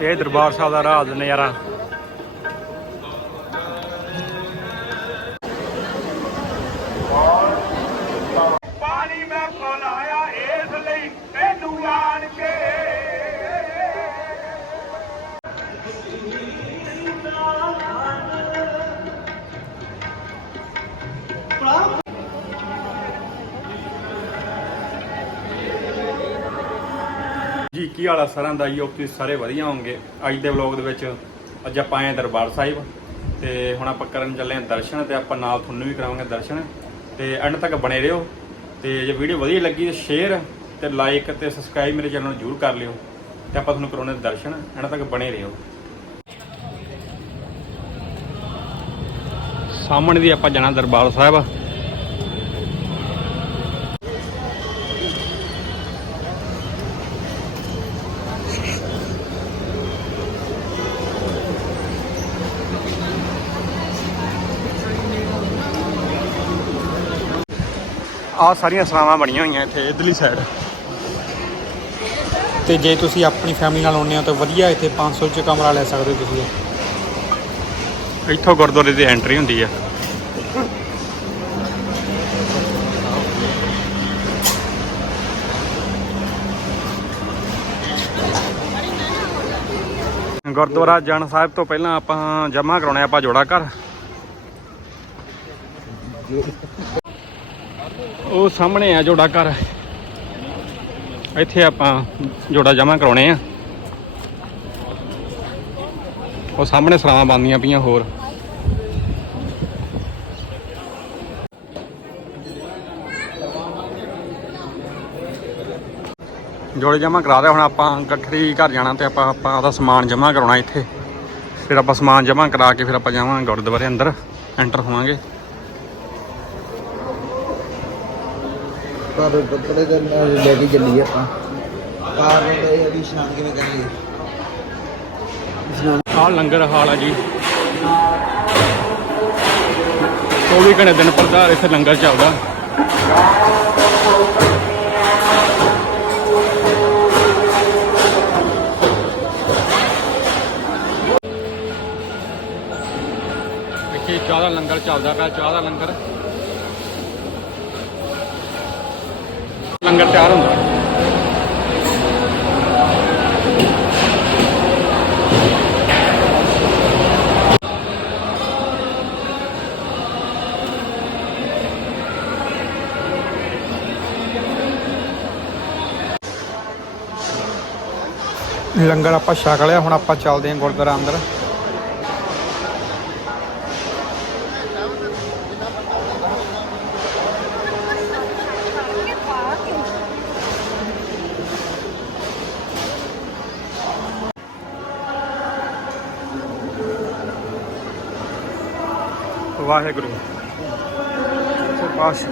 ਇਹ ਦਰਬਾਰ ਸਾਹਿਬ ਦਾ ਰਾਤ ਨਜ਼ਾਰਾ। ਕੀ ਹਾਲ ਆ ਸਾਰਿਆਂ ਦਾ ਜੀ ਤੁਸੀਂ ਸਾਰੇ ਵਧੀਆ ਹੋਵੋਗੇ ਅੱਜ ਦੇ ਵਲੌਗ ਦੇ ਵਿੱਚ ਅੱਜ ਆਪਾਂ ਆਏ ਹਾਂ ਦਰਬਾਰ ਸਾਹਿਬ ਤੇ ਹੁਣ ਆਪਾਂ ਕਰਨ ਚੱਲੇ ਹਾਂ ਦਰਸ਼ਨ ਤੇ ਆਪਾਂ ਨਾਲ ਤੁਹਾਨੂੰ ਵੀ ਕਰਾਵਾਂਗੇ ਦਰਸ਼ਨ ਤੇ ਐਂਡ ਤੱਕ ਬਣੇ ਰਹੋ ਤੇ ਜੇ ਵੀਡੀਓ ਵਧੀਆ ਲੱਗੀ ਤਾਂ ਸ਼ੇਅਰ ਤੇ ਲਾਈਕ ਤੇ ਸਬਸਕ੍ਰਾਈਬ ਮੇਰੇ ਚੈਨਲ ਨੂੰ ਜਰੂਰ ਕਰ ਲਿਓ ਤੇ ਆਪਾਂ ਤੁਹਾਨੂੰ ਕਰਾਉਣੇ ਦਰਸ਼ਨ, ਐਂਡ ਤੱਕ ਬਣੇ ਰਹੋ। ਸਾਹਮਣੇ ਦੀ ਆਪਾਂ ਜਾਣਾ ਦਰਬਾਰ ਸਾਹਿਬ। ਆ ਸਾਰੀਆਂ ਸਰਾਵਾਂ ਬਣੀਆਂ ਹੋਈਆਂ ਇੱਥੇ ਇਧਰਲੀ ਸਾਈਡ ਤੇ ਜੇ ਤੁਸੀਂ ਆਪਣੀ ਫੈਮਿਲੀ ਨਾਲ ਆਉਂਦੇ ਹੋ ਤਾਂ ਵਧੀਆ ਇੱਥੇ 500 ਚ ਕਮਰਾ ਲੈ ਸਕਦੇ ਹੋ ਤੁਸੀਂ। ਇੱਥੋਂ ਗੁਰਦੁਆਰੇ ਦੀ ਐਂਟਰੀ ਹੁੰਦੀ ਆ। ਗੁਰਦੁਆਰਾ ਜਨ ਸਾਹਿਬ ਤੋਂ ਪਹਿਲਾਂ ਆਪਾਂ ਜਮ੍ਹਾਂ ਕਰਾਉਣੇ ਆਪਾਂ ਜੋੜਾ ਘਰ। ਉਹ ਸਾਹਮਣੇ ਆ ਜੋੜਾ ਘਰ। ਇੱਥੇ ਆਪਾਂ ਜੋੜਾ ਜਮ੍ਹਾਂ ਕਰਾਉਣੇ ਆ। ਉਹ ਸਾਹਮਣੇ ਸਰਾਵਾਂ ਬੰਦੀਆਂ ਪਈਆਂ ਹੋਰ। ਜੋੜੇ ਜਮ੍ਹਾਂ ਕਰਾ ਦੇ, ਹੁਣ ਆਪਾਂ ਗੱਠੜੀ ਘਰ ਜਾਣਾ ਤੇ ਆਪਾਂ ਆਪਾਂ ਉਹਦਾ ਸਮਾਨ ਜਮ੍ਹਾਂ ਕਰਾਉਣਾ ਇੱਥੇ। ਫਿਰ ਆਪਾਂ ਸਮਾਨ ਜਮ੍ਹਾਂ ਕਰਾ ਕੇ ਫਿਰ ਆਪਾਂ ਜਾਵਾਂਗੇ ਗੁਰਦੁਆਰੇ ਅੰਦਰ। ਐਂਟਰ ਹੋਵਾਂਗੇ। ਪਰ ਕੱਪੜੇ ਤਾਂ ਨਾਲ ਲੈ ਕੇ ਚੱਲੀਏ ਆਪਾਂ। ਕਾਰ ਨੂੰ ਤਾਂ ਇਹ ਵੀ ਕਿਵੇਂ ਕਰੀਏ? ਆਹ ਲੰਗਰ ਹਾਲ ਆ ਜੀ। 24 ਘੰਟੇ ਦਿਨ ਪ੍ਰਧਾਰ ਇੱਥੇ ਲੰਗਰ ਚੱਲਦਾ। ਇੱਥੇ ਚਾਹ ਦਾ ਲੰਗਰ ਚੱਲਦਾ ਪਿਆ, ਚਾਹ ਦਾ ਲੰਗਰ। ਲੰਗਰ ਤਿਆਰ ਹੁੰਦਾ ਲੰਗਰ ਆਪਾਂ ਛਕ ਲਿਆ ਹੁਣ ਆਪਾਂ ਚੱਲਦੇ ਹਾਂ ਗੁਰਦੁਆਰਾ ਅੰਦਰ। ਵਾਹਿਗੁਰੂ। ਸੁਪਾਸ਼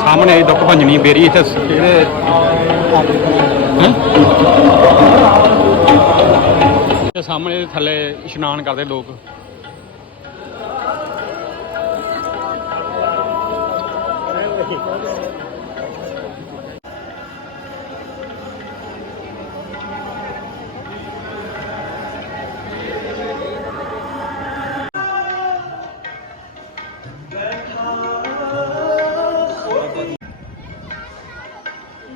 ਸਾਹਮਣੇ ਦੁੱਖ ਭੰਜਣੀ ਬੇਰੀ, ਇੱਥੇ ਜਿਹੜੇ ਸਾਹਮਣੇ ਥੱਲੇ ਇਸ਼ਨਾਨ ਕਰਦੇ ਲੋਕ। ਜੋ ਨਾਵੇ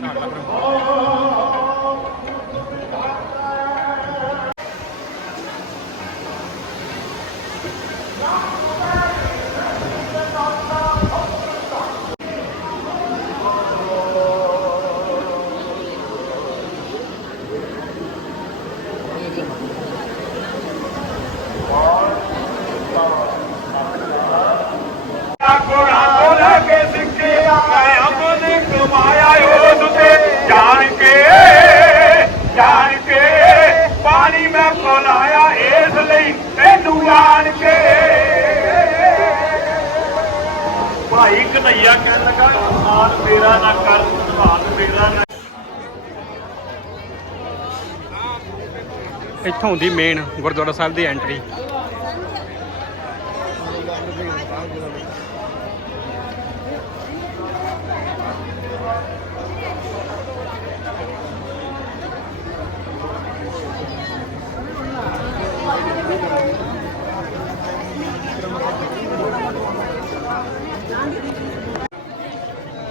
No, ਇੱਥੋਂ ਹੁੰਦੀ ਮੇਨ ਗੁਰਦੁਆਰਾ ਸਾਹਿਬ ਦੀ ਐਂਟਰੀ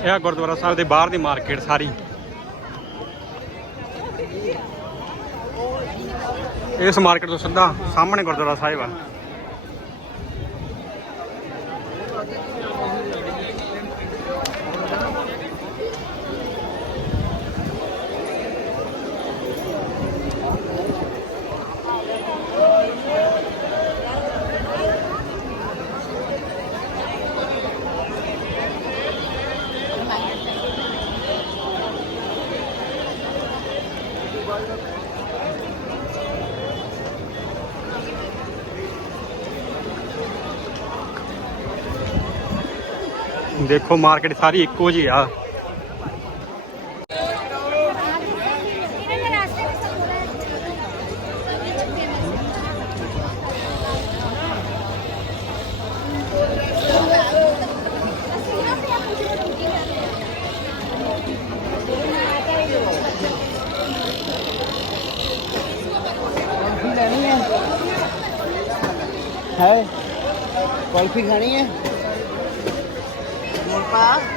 ਇਹ ਗੁਰਦੁਆਰਾ ਸਾਹਿਬ ਦੇ ਬਾਹਰ ਦੀ ਮਾਰਕੀਟ ਸਾਰੀ। ਇਸ ਮਾਰਕੀਟ ਤੋਂ ਸਿੱਧਾ ਸਾਹਮਣੇ ਗੁਰਦੁਆਰਾ ਸਾਹਿਬ ਆ। ਦੇਖੋ ਮਾਰਕੀਟ ਸਾਰੀ ਇੱਕੋ ਜਿਹੀ ਆ रास्ते में सब हो 거야?